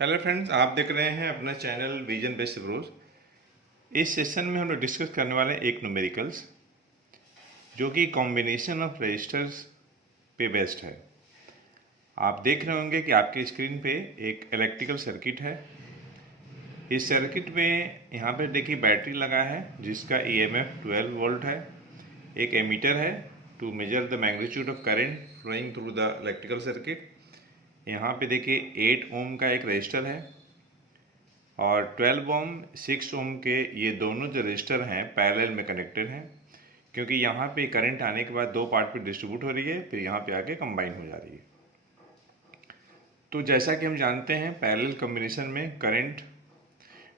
Hello friends, आप देख रहे हैं अपना चैनल विजन बेस्ड ब्रोज। इस सेशन में हम लोग डिस्कस करने वाले हैं एक न्यूमेरिकल्स जो कि कॉम्बिनेशन ऑफ रजिस्टर्स पे बेस्ड है। आप देख रहे होंगे कि आपके स्क्रीन पे एक इलेक्ट्रिकल सर्किट है। इस सर्किट में यहाँ पे देखिए बैटरी लगा है जिसका EMF 12 वोल्ट है। एक एमीटर है to measure the magnitude of current flowing through the electrical circuit. यहाँ पे देखिए 8 ओम का एक रजिस्टर है और 12 ओम 6 ओम के ये दोनों जो रजिस्टर हैं पैरेलल में कनेक्टेड हैं, क्योंकि यहाँ पे करंट आने के बाद दो पार्ट पे डिस्ट्रीब्यूट हो रही है, फिर यहाँ पे आके कंबाइन हो जा रही है। तो जैसा कि हम जानते हैं पैरेलल कॉम्बिनेशन में करंट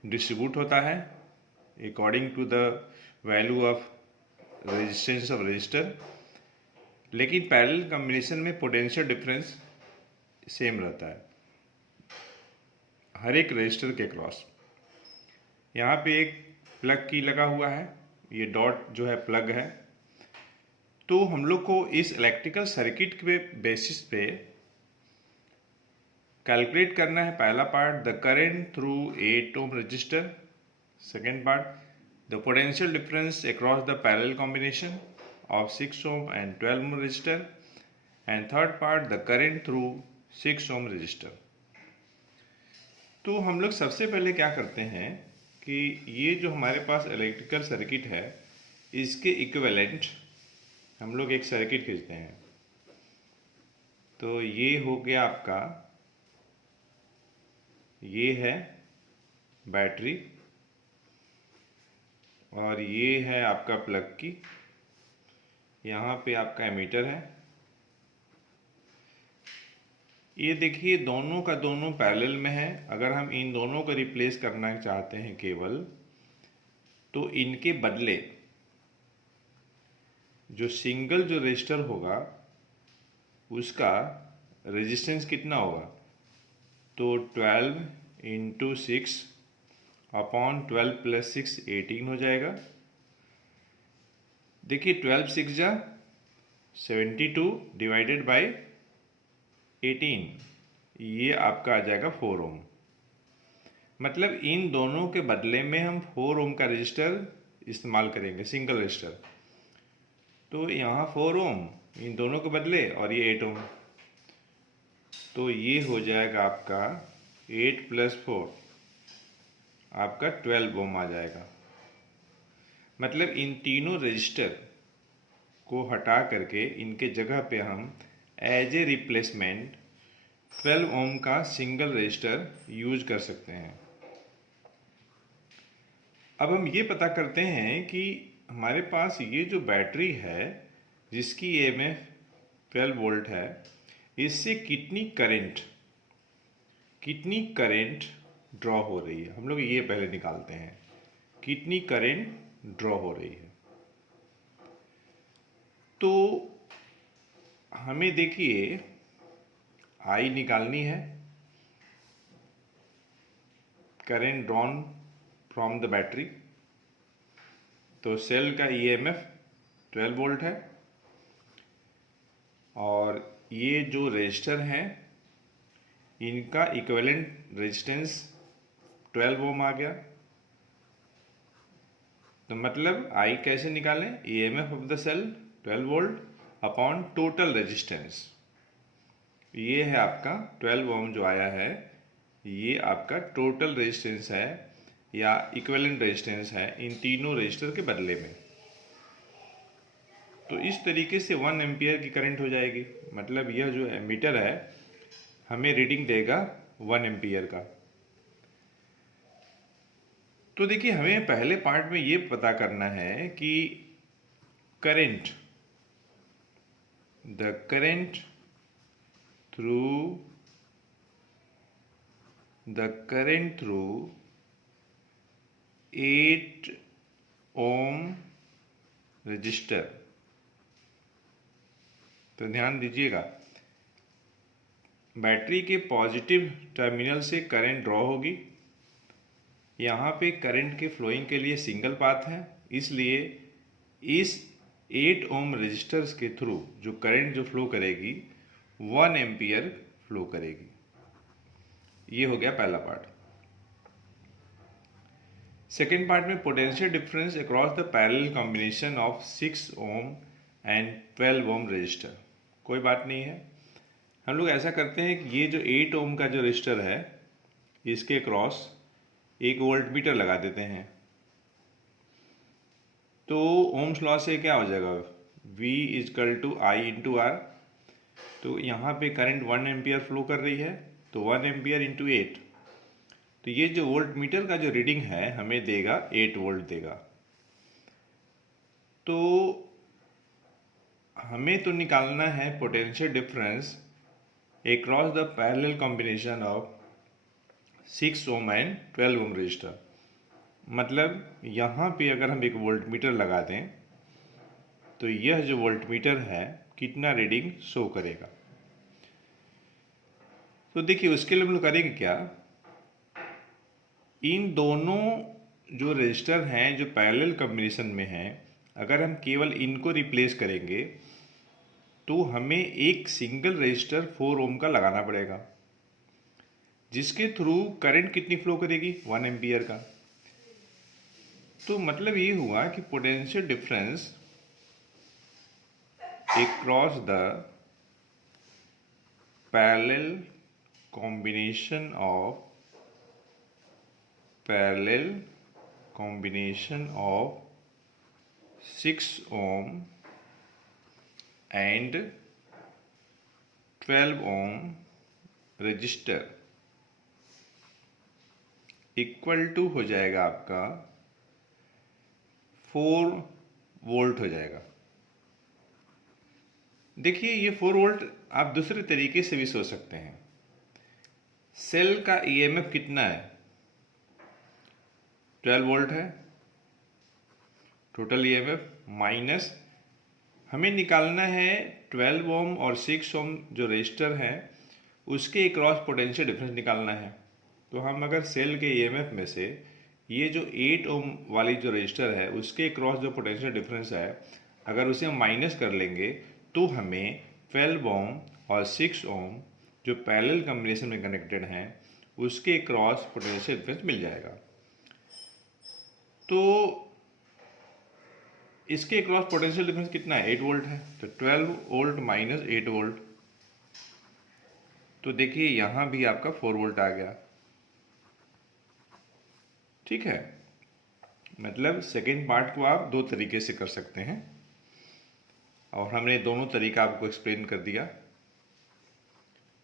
डिस्ट्रीब्यूट होता है according to the value of resistance of resistor, लेकिन पैरेलल कॉम्बिनेशन में पोटेंशियल डिफरेंस सेम रहता है हर एक रजिस्टर के क्रॉस। यहाँ पे एक प्लग की लगा हुआ है, ये डॉट जो है प्लग है। तो हम लोग को इस इलेक्ट्रिकल सर्किट के बेसिस पे कैलकुलेट करना है पहला part the current through 8 ohm resistor, second part the potential difference across the parallel combination of 6 ohm and 12 ohm resistor, and third part the current through 6 ohm resistor. तो हम लोग सबसे पहले क्या करते हैं कि ये जो हमारे पास इलेक्ट्रिकल सर्किट है इसके इक्विवेलेंट हम लोग एक सर्किट खींचते हैं। तो ये हो गया आपका, ये है बैटरी और ये है आपका प्लग की, यहाँ पे आपका एमीटर है। ये देखिए दोनों का दोनों पैरेलल में है। अगर हम इन दोनों को रिप्लेस करना चाहते हैं केवल, तो इनके बदले जो सिंगल जो रजिस्टर होगा उसका रेजिस्टेंस कितना होगा, तो 12 इंटू 6 अपॉन 12 प्लस 6 18 हो जाएगा। देखिए 12 6 जा 72 डिवाइडेड बाय 18, ये आपका आ जाएगा 4 ओम। मतलब इन दोनों के बदले में हम 4 ओम का रजिस्टर इस्तेमाल करेंगे, सिंगल रजिस्टर। तो यहाँ 4 ओम इन दोनों के बदले और ये 8 ओम, तो ये हो जाएगा आपका 8 प्लस 4 आपका 12 ओम आ जाएगा। मतलब इन तीनों रजिस्टर को हटा करके इनके जगह पे हम एज ए रिप्लेसमेंट 12 ओम का सिंगल रजिस्टर यूज कर सकते हैं। अब हम ये पता करते हैं कि हमारे पास ये जो बैटरी है जिसकी EMF 12 वोल्ट है, इससे कितनी करंट ड्रॉ हो रही है। हम लोग ये पहले निकालते हैं कितनी करंट ड्रॉ हो रही है। तो हमें देखिए I निकालनी है, current drawn from the battery. तो सेल का EMF 12 वोल्ट है और ये जो रजिस्टर हैं इनका इक्विवेलेंट रेजिस्टेंस 12 ओम आ गया। तो मतलब I कैसे निकालें, EMF of the cell 12 volt upon total resistance. ये है आपका 12 ओम जो आया है, ये आपका टोटल रेजिस्टेंस है या इक्विवेलेंट रेजिस्टेंस है इन तीनों रजिस्टर के बदले में। तो इस तरीके से 1 एम्पियर की करंट हो जाएगी। मतलब यह जो एमीटर है हमें रीडिंग देगा 1 एम्पियर का। तो देखिए हमें पहले पार्ट में ये पता करना है कि current, the current through 8 ohm resistor. तो ध्यान दीजिएगा, बैटरी के पॉजिटिव टर्मिनल से करंट ड्रॉ होगी। यहाँ पे करंट के फ्लोइंग के लिए सिंगल पाथ है, इसलिए इस 8 ओम रजिस्टर्स के थ्रू जो करंट जो फ्लो करेगी 1 एम्पियर फ्लो करेगी। ये हो गया पहला पार्ट। सेकेंड पार्ट में potential difference across the parallel combination of 6 ohm and 12 ohm resistor. कोई बात नहीं है, हम लोग ऐसा करते हैं कि ये जो 8 ओम का जो रजिस्टर है इसके क्रॉस एक वोल्ट मीटर लगा देते हैं। तो ओम्स लॉ से क्या हो जाएगा, V equal to I into R. तो यहाँ पे करंट 1 एम्पियर फ्लो कर रही है, तो 1 एम्पियर इंटू 8, तो ये जो वोल्ट मीटर का जो रीडिंग है हमें देगा 8 वोल्ट देगा। तो हमें तो निकालना है potential difference across the parallel combination of 6 ohm and 12 ohm resistor. मतलब यहाँ पे अगर हम एक वोल्ट मीटर लगा दें तो यह जो वोल्ट मीटर है कितना रीडिंग शो करेगा। तो देखिए उसके लिए हम लोग करेंगे क्या, इन दोनों जो रजिस्टर हैं जो पैरेलल कॉम्बिनेशन में हैं, अगर हम केवल इनको रिप्लेस करेंगे तो हमें एक सिंगल रजिस्टर 4 ओम का लगाना पड़ेगा, जिसके थ्रू करंट कितनी फ्लो करेगी, 1 एम्पियर का। तो मतलब ये हुआ कि potential difference across the parallel combination of 6 ohm and 12 ohm resistor equal to हो जाएगा आपका 4 वोल्ट हो जाएगा। देखिए ये 4 वोल्ट आप दूसरे तरीके से भी सोच सकते हैं। सेल का ईएमएफ कितना है, 12 वोल्ट है टोटल ईएमएफ, माइनस हमें निकालना है 12 ओम और 6 ओम जो रजिस्टर है उसके क्रॉस पोटेंशियल डिफरेंस निकालना है। तो हम अगर सेल के ईएमएफ में से ये जो 8 ओम वाली जो रजिस्टर है उसके क्रॉस जो पोटेंशियल डिफरेंस है अगर उसे हम माइनस कर लेंगे तो हमें 12 ओम और 6 ओम जो पैरेलल कॉम्बिनेशन में कनेक्टेड हैं उसके क्रॉस पोटेंशियल डिफरेंस मिल जाएगा। तो इसके क्रॉस पोटेंशियल डिफरेंस कितना है, 8 वोल्ट है, तो 12 वोल्ट माइनस 8 वोल्ट, तो देखिए यहां भी आपका 4 वोल्ट आ गया। ठीक है, मतलब सेकेंड पार्ट को आप दो तरीके से कर सकते हैं और हमने दोनों तरीका आपको एक्सप्लेन कर दिया।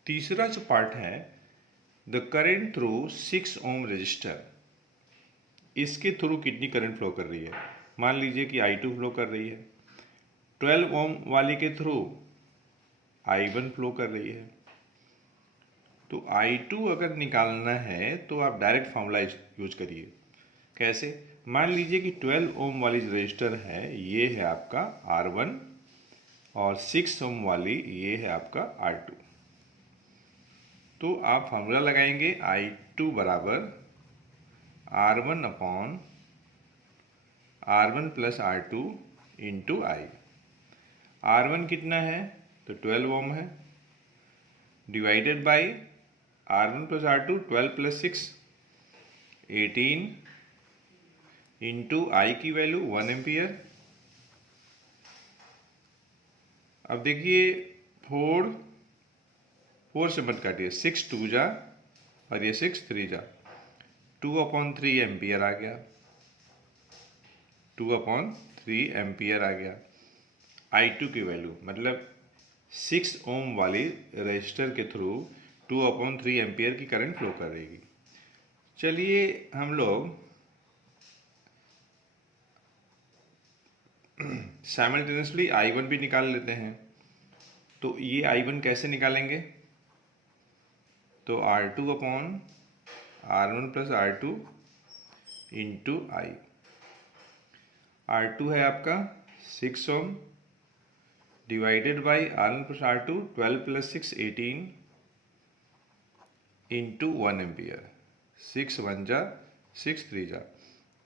तीसरा जो पार्ट है the current through 6 ohm resistor, इसके थ्रू कितनी करंट फ्लो कर रही है। मान लीजिए कि I2 फ्लो कर रही है, 12 ओम वाले के थ्रू I1 फ्लो कर रही है। तो I2 अगर निकालना है तो आप डायरेक्ट फॉर्मूला यूज करिए। कैसे, मान लीजिए कि 12 ओम वाली जो रजिस्टर है ये है आपका R1 और 6 ओम वाली ये है आपका R2। तो आप फॉर्मूला लगाएंगे I2 बराबर R1 plus R2 into I। R1 कितना है, तो 12 ओम है, divided by R1 plus R2 12 plus 6 18 into I की वैल्यू 1 एम्पियर। अब देखिए 4 से मत काटिए, 6 2 जा और ये 6 3 जा, 2/3 एम्पियर आ गया, 2/3 एम्पियर आ गया I2 की वैल्यू। मतलब 6 ओम वाली रजिस्टर के थ्रू 2/3 एम्पियर की करंट फ्लो कर रहेगी। चलिए हम लोग साइमल्टेनियसली I1 भी निकाल लेते हैं। तो ये I1 कैसे निकालेंगे, तो R1 plus R2 into I। R2 है आपका 6 ohm divided by R1 plus R2 12 plus 6 18 into 1 ampere, 6 1 जा 6 3 जा,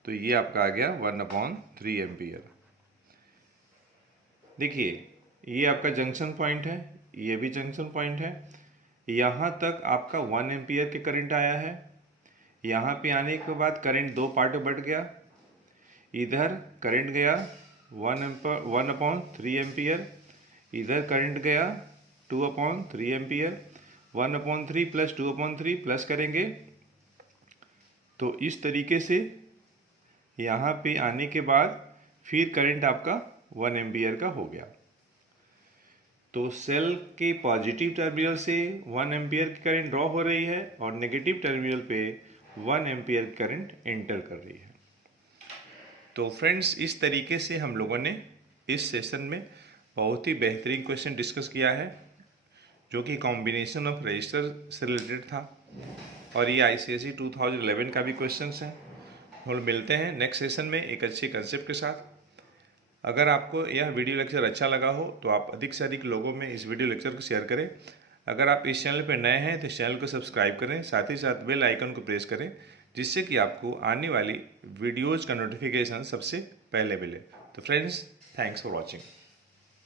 तो ये आपका आ गया 1/3 एम्पियर। देखिए ये आपका जंक्शन पॉइंट है, ये भी जंक्शन पॉइंट है, यहाँ तक आपका 1 एम्पियर के करंट आया है। यहाँ पे आने के बाद करंट दो पार्ट में बढ़ गया। इधर करंट गया 1/3 एम्पियर, इधर करंट गया 2/3 एम्पियर। 1/3 प्लस 2/3 प्लस करेंगे तो इस तरीके से यहाँ पे आने के बाद फिर करंट आपका 1 एम्पियर का हो गया। तो सेल के पॉजिटिव टर्मिनल से 1 एम्पियर की करंट ड्रॉ हो रही है और नेगेटिव टर्मिनल पे 1 एम्पियर की करंट एंटर कर रही है। तो फ्रेंड्स, इस तरीके से हम लोगों ने इस सेशन में बहुत ही बेहतरीन क्वेश्चन डिस्कस किया है, जो कि कॉम्बिनेशन ऑफ रजिस्टर से रिलेटेड था और ये ICSE 2011 का भी क्वेश्चन है। हम लोग मिलते हैं नेक्स्ट सेशन में एक अच्छे कंसेप्ट के साथ। अगर आपको यह वीडियो लेक्चर अच्छा लगा हो तो आप अधिक से अधिक लोगों में इस वीडियो लेक्चर को शेयर करें। अगर आप इस चैनल पर नए हैं तो इस चैनल को सब्सक्राइब करें, साथ ही साथ बेल आइकन को प्रेस करें, जिससे कि आपको आने वाली वीडियोज़ का नोटिफिकेशन सबसे पहले मिले। तो फ्रेंड्स, थैंक्स फॉर वॉचिंग।